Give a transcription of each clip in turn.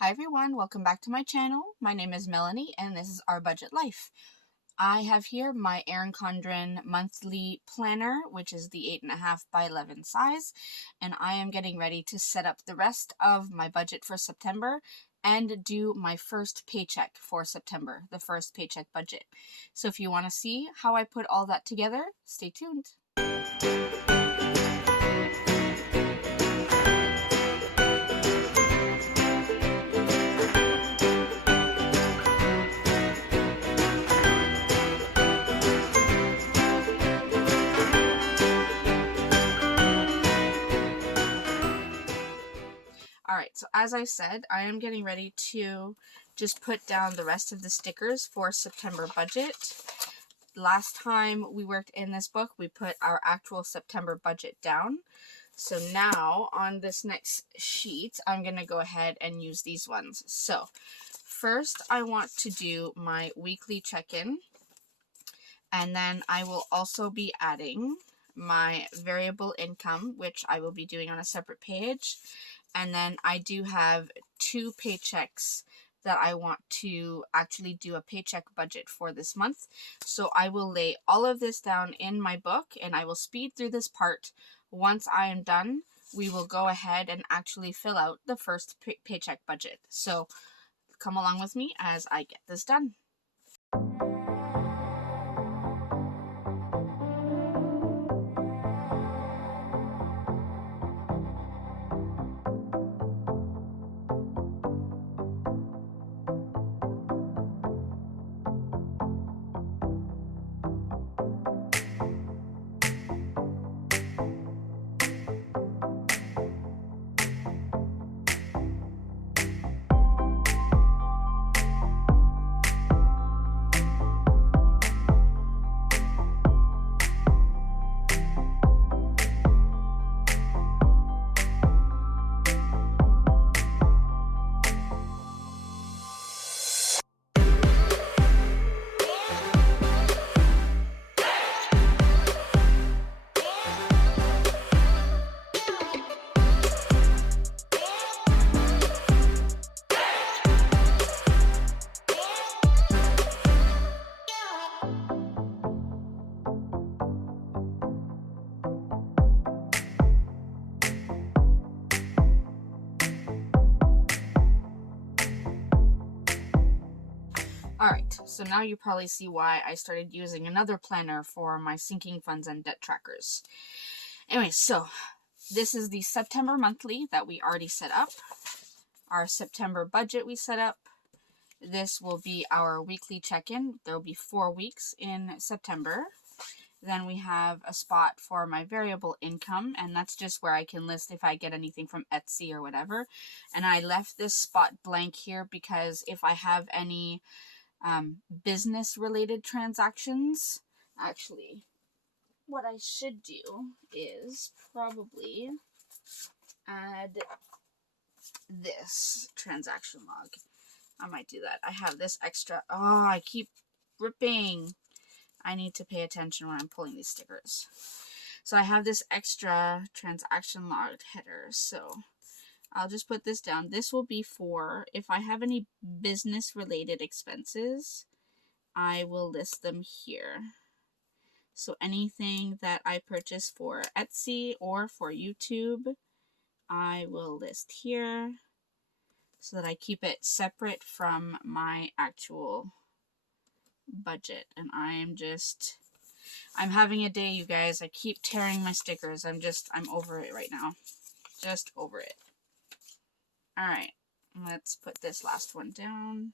Hi everyone, welcome back to my channel. My name is Melanie and this is Our Budget Life. I have here my Erin Condren monthly planner, which is the 8.5 by 11 size, and I am getting ready to set up the rest of my budget for September and do my first paycheck for September, the first paycheck budget. So if you want to see how I put all that together, stay tuned. Alright, so as I said, I am getting ready to just put down the rest of the stickers for September budget. Last time we worked in this book, we put our actual September budget down. So now on this next sheet, I'm going to go ahead and use these ones. So first I want to do my weekly check-in, and then I will also be adding my variable income, which I will be doing on a separate page. And then I do have 2 paychecks that I want to actually do a paycheck budget for this month. So I will lay all of this down in my book and I will speed through this part. Once I am done, we will go ahead and actually fill out the first paycheck budget. So come along with me as I get this done. Alright, so now you probably see why I started using another planner for my sinking funds and debt trackers. Anyway, so this is the September monthly that we already set up. Our September budget we set up. This will be our weekly check-in. There will be 4 weeks in September. Then we have a spot for my variable income, and that's just where I can list if I get anything from Etsy or whatever. And I left this spot blank here because if I have any business-related transactions, actually, what I should do is probably add this transaction log. I might do that. I have this extra. Oh, I keep ripping. I need to pay attention when I'm pulling these stickers. So I have this extra transaction log header. So I'll just put this down. This will be for if I have any business related expenses, I will list them here. So anything that I purchase for Etsy or for YouTube, I will list here so that I keep it separate from my actual budget. And I'm having a day, you guys. I keep tearing my stickers. I'm over it right now. Just over it. Alright, let's put this last one down.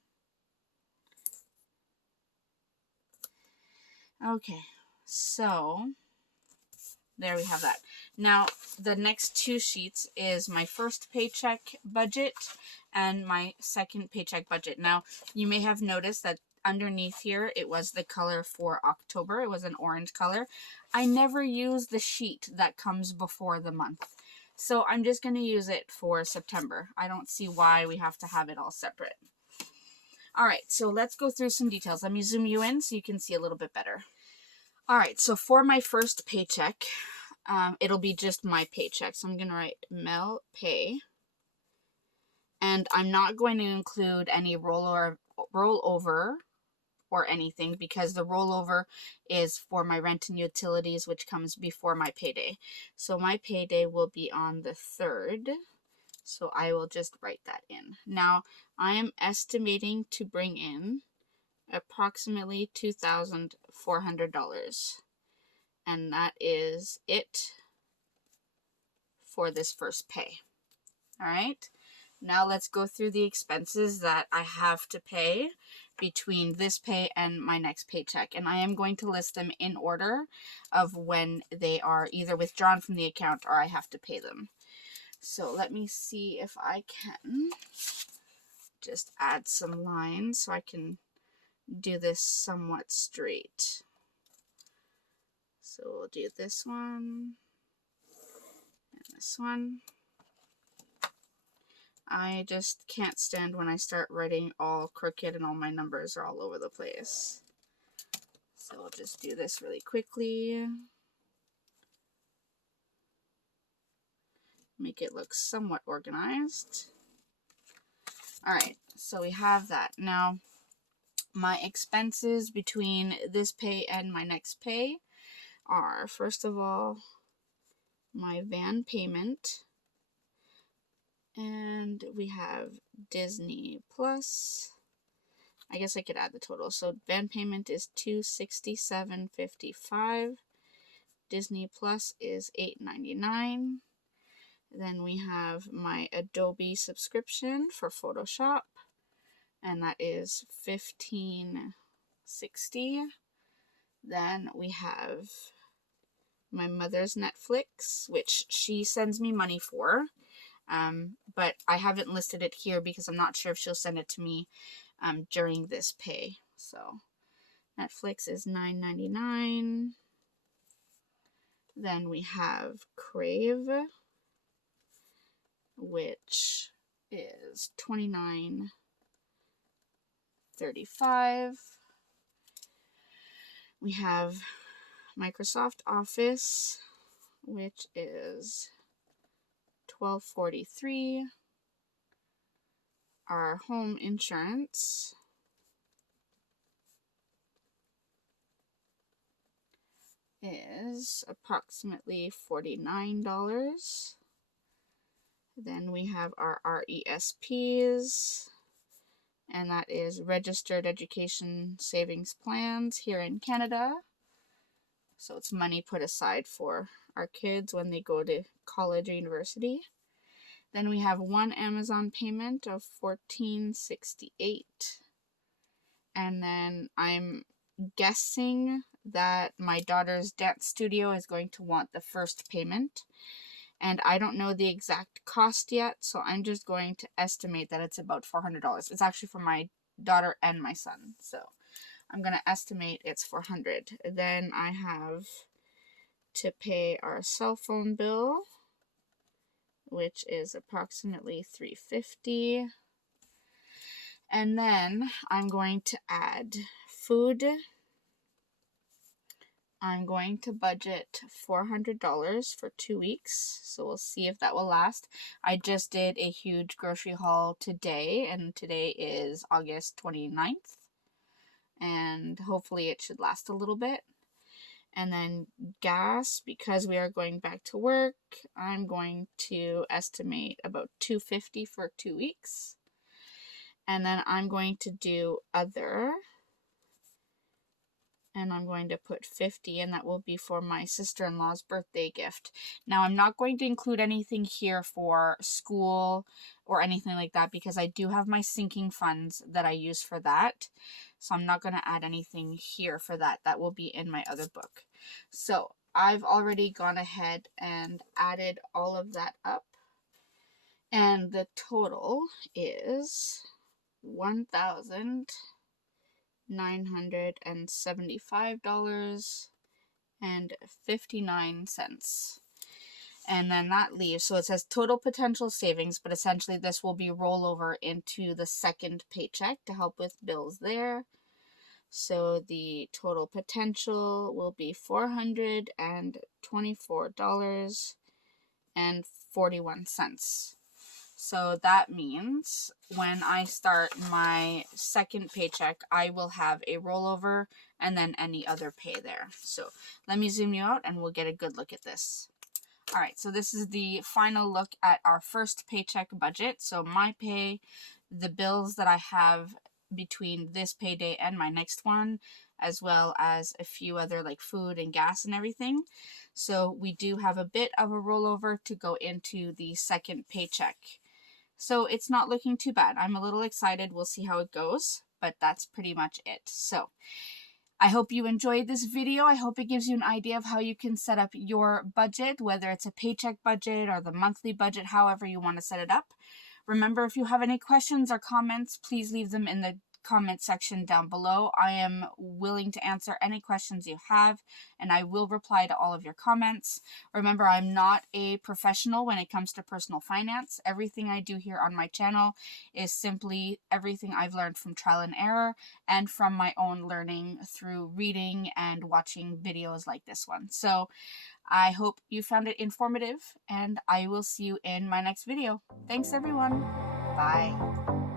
Okay, so there we have that. Now, the next 2 sheets is my first paycheck budget and my second paycheck budget. Now, you may have noticed that underneath here, it was the color for October. It was an orange color. I never use the sheet that comes before the month. So I'm just going to use it for September. I don't see why we have to have it all separate. Alright, so let's go through some details. Let me zoom you in so you can see a little bit better. Alright, so for my first paycheck, it'll be just my paycheck. So I'm going to write Mel Pay. And I'm not going to include any rollover or anything, because the rollover is for my rent and utilities, which comes before my payday. So my payday will be on the 3rd. So I will just write that in. Now, I am estimating to bring in approximately $2,400. And that is it for this first pay. All right. Now let's go through the expenses that I have to pay between this pay and my next paycheck. And I am going to list them in order of when they are either withdrawn from the account or I have to pay them. So let me see if I can just add some lines so I can do this somewhat straight. So we'll do this one and this one. I just can't stand when I start writing all crooked and all my numbers are all over the place. So we'll just do this really quickly. Make it look somewhat organized. Alright, so we have that. Now, my expenses between this pay and my next pay are, first of all, my van payment. And we have Disney Plus. I guess I could add the total. So van payment is $267.55. Disney Plus is $8.99. Then we have my Adobe subscription for Photoshop, and that is $15.60. Then we have my mother's Netflix, which she sends me money for. But I haven't listed it here because I'm not sure if she'll send it to me during this pay. So Netflix is $9.99. Then we have Crave, which is $29.35. We have Microsoft Office, which is $12.43. Our home insurance is approximately $49. Then we have our RESPs, and that is Registered Education Savings Plans here in Canada. So it's money put aside for our kids when they go to college or university. Then we have one Amazon payment of $14.68. And then I'm guessing that my daughter's dance studio is going to want the first payment. And I don't know the exact cost yet, so I'm just going to estimate that it's about $400. It's actually for my daughter and my son, so I'm going to estimate it's $400. Then I have to pay our cell phone bill, which is approximately $350. And then I'm going to add food. I'm going to budget $400 for 2 weeks, so we'll see if that will last. I just did a huge grocery haul today, and today is August 29th, and hopefully it should last a little bit. And then gas, because we are going back to work, I'm going to estimate about $250 for 2 weeks. And then I'm going to do other, and I'm going to put $50, and that will be for my sister-in-law's birthday gift. Now, I'm not going to include anything here for school or anything like that because I do have my sinking funds that I use for that. So I'm not going to add anything here for that. That will be in my other book. So I've already gone ahead and added all of that up. And the total is $1,975.59. And then that leaves, so it says total potential savings, but essentially this will be rollover into the second paycheck to help with bills there. So the total potential will be $424.41. So that means when I start my second paycheck, I will have a rollover and then any other pay there. So let me zoom you out and we'll get a good look at this. All right, so this is the final look at our first paycheck budget. So my pay, the bills that I have between this payday and my next one, as well as a few other like food and gas and everything. So we do have a bit of a rollover to go into the second paycheck. So it's not looking too bad. I'm a little excited. We'll see how it goes, but that's pretty much it. So I hope you enjoyed this video. I hope it gives you an idea of how you can set up your budget, whether it's a paycheck budget or the monthly budget, however you want to set it up. Remember, if you have any questions or comments, please leave them in the comment section down below. I am willing to answer any questions you have, and I will reply to all of your comments. Remember, I'm not a professional when it comes to personal finance. Everything I do here on my channel is simply everything I've learned from trial and error and from my own learning through reading and watching videos like this one. So I hope you found it informative, and I will see you in my next video. Thanks, everyone. Bye.